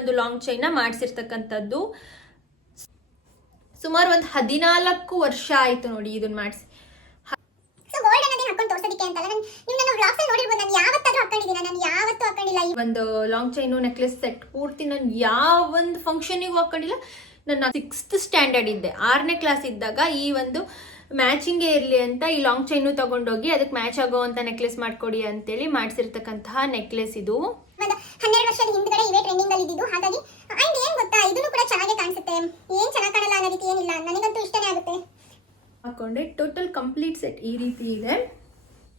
ಒಂದು ಲಾಂಗ್ ಚೈನ್ನ ಮಾಡಿಸಿರ್ತಕ್ಕಂಥದ್ದು. ಸುಮಾರು ಒಂದು 14 ವರ್ಷ ಆಯಿತು ನೋಡಿ ಇದನ್ನ ಮಾಡಿಸಿ. ಒಂದು ಲಾಂಗ್ ಚೈನು ನೆಕ್ಲೆಸ್ ಸೆಟ್ ಪೂರ್ತಿ ನಾನು ಯಾವ ಒಂದು ಫಂಕ್ಷನಿಗೂ ಹಾಕೊಂಡಿಲ್ಲ. ನನ್ನ 6th ಸ್ಟ್ಯಾಂಡರ್ಡ್ ಇದ್ದೆ, 6ನೇ ಕ್ಲಾಸ್ ಇದ್ದಾಗ ಈ ಒಂದು ಮ್ಯಾಚಿಂಗೇ ಇರಲಿ ಅಂತ ಈ ಲಾಂಗ್ ಚೈನು ತಗೊಂಡೋಗಿ ಅದಕ್ಕೆ ಮ್ಯಾಚ್ ಆಗೋ ಅಂತ ನೆಕ್ಲೆಸ್ ಮಾಡ್ಕೊಡಿ ಅಂತೇಳಿ ಮಾಡಿಸಿರ್ತಕ್ಕಂತಹ ನೆಕ್ಲೆಸ್ ಇದು. 12 ವರ್ಷದ ಹಿಂದ್ಗಡೆ ಇವೇ ಟ್ರೆಂಡಿಂಗ್ ಅಲ್ಲಿ ಇದ್ದಿದ್ದು. ಹಾಗಾಗಿ ಅಂಡ್ ಏನ್ ಗೊತ್ತಾ, ಇದನ್ನು ಕೂಡ ಚೆನ್ನಾಗಿ ಕಾಣಿಸುತ್ತೆ, ಏನ್ ಚೆನ್ನಾಗಿ ಕಾಣಲ್ಲ ಅನ್ನೋ ರೀತಿ ಏನಿಲ್ಲ, ನನಗಂತೂ ಇಷ್ಟನೇ ಆಗುತ್ತೆ. ಹಾಕೊಂಡೆ ಟೋಟಲ್ ಕಂಪ್ಲೀಟ್ ಸೆಟ್ ಈ ರೀತಿ ಇದೆ.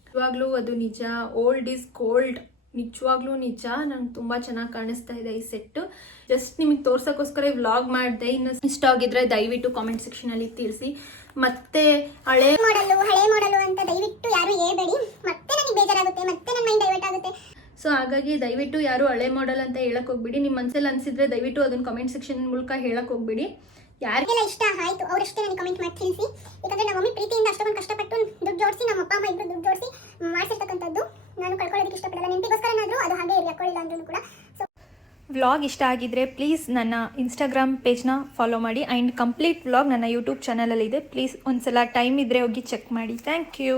ನಿಜವಾಗ್ಲೂ ಅದು ನಿಜ, ಓಲ್ಡ್ ಈಸ್ ಗೋಲ್ಡ್, ನಿಜವಾಗ್ಲೂ ನಿಜ. ನಂಗೆ ತುಂಬ ಚೆನ್ನಾಗಿ ಕಾಣಿಸ್ತಾ ಇದೆ ಈ ಸೆಟ್ಟು. ಜಸ್ಟ್ ನಿಮಗೆ ತೋರ್ಸೋಕ್ಕೋಸ್ಕರ ಈ ವ್ಲಾಗ್ ಮಾಡಿದೆ. ಇನ್ನು ಇಷ್ಟ ಆಗಿದ್ರೆ ದಯವಿಟ್ಟು ಕಾಮೆಂಟ್ ಸೆಕ್ಷನಲ್ಲಿ ತಿಳಿಸಿ. ಮತ್ತೆ ಹಳೆ ಮಾಡಲು ಅಂತ ದಯವಿಟ್ಟು ಯಾರು ಹೇಳ್ಬೇಡಿ, ಮತ್ತೆ ನನಗೆ ಬೇಜಾರಾಗುತ್ತೆ, ಮತ್ತೆ ನನ್ನ ಮೈಂಡ್ ಡೈವರ್ಟ್ ಆಗುತ್ತೆ. ಸೊ ಹಾಗಾಗಿ ದಯವಿಟ್ಟು ಯಾರು ಹಳೆ ಮಾಡೆಲ್ ಅಂತ ಹೇಳಕ್ ಹೋಗ್ಬಿಡಿ. ನಿಮ್ಮ ಮನಸ್ಸಲ್ಲಿ ಅನ್ಸಿದ್ರೆ ದಯವಿಟ್ಟು ಅದನ್ನ ಕಮೆಂಟ್ ಸೆಕ್ಷನ್ ಮೂಲಕ ಹೇಳಕ್ ಹೋಗ್ಬಿಡಿ. ಯಾರಿಗೆಲ್ಲ ಇಷ್ಟ ಆಯ್ತು ಅವರಷ್ಟೇ ನನಗೆ ಕಮೆಂಟ್ ಮಾಡಿ ತಿಳಿಸಿ. ಯಾಕಂದ್ರೆ ನಮ್ಮ ಮಮ್ಮಿ ಪ್ರೀತಿಯಿಂದ ಅಷ್ಟೊಂದು ಕಷ್ಟಪಟ್ಟು ದುಡ್ಡು ಜೋಡಿಸಿ, ನಮ್ಮ ಅಪ್ಪ ಅಮ್ಮ ಇಬ್ಬರು ದುಡ್ಡು ಜೋಡಿಸಿ ಮಾಡಿಸಿರ್ತಕ್ಕಂಥದ್ದು. ನಾನು ಕಳ್ಕೊಳ್ಳೋದಕ್ಕೆ ಇಷ್ಟಪಡಲ್ಲ, ನೆನಪಿಗೋಸ್ಕರನಾದರೂ ಅದು ಹಾಗೆ ಹಾಕೊಳ್ಳಿಲ್ಲ ಅಂದ್ರೂ ಕೂಡ. ಸೊ ವ್ಲಾಗ್ ಇಷ್ಟ ಆಗಿದ್ರೆ ಪ್ಲೀಸ್ ನನ್ನ ಇನ್ಸ್ಟಾಗ್ರಾಮ್ ಪೇಜ್ನ ಫಾಲೋ ಮಾಡಿ. ಆ್ಯಂಡ್ ಕಂಪ್ಲೀಟ್ ವ್ಲಾಗ್ ನನ್ನ ಯೂಟ್ಯೂಬ್ ಚಾನಲಲ್ಲಿ ಇದೆ. ಪ್ಲೀಸ್ ಒಂದ್ಸಲ ಟೈಮ್ ಇದ್ದರೆ ಹೋಗಿ ಚೆಕ್ ಮಾಡಿ. Thank you.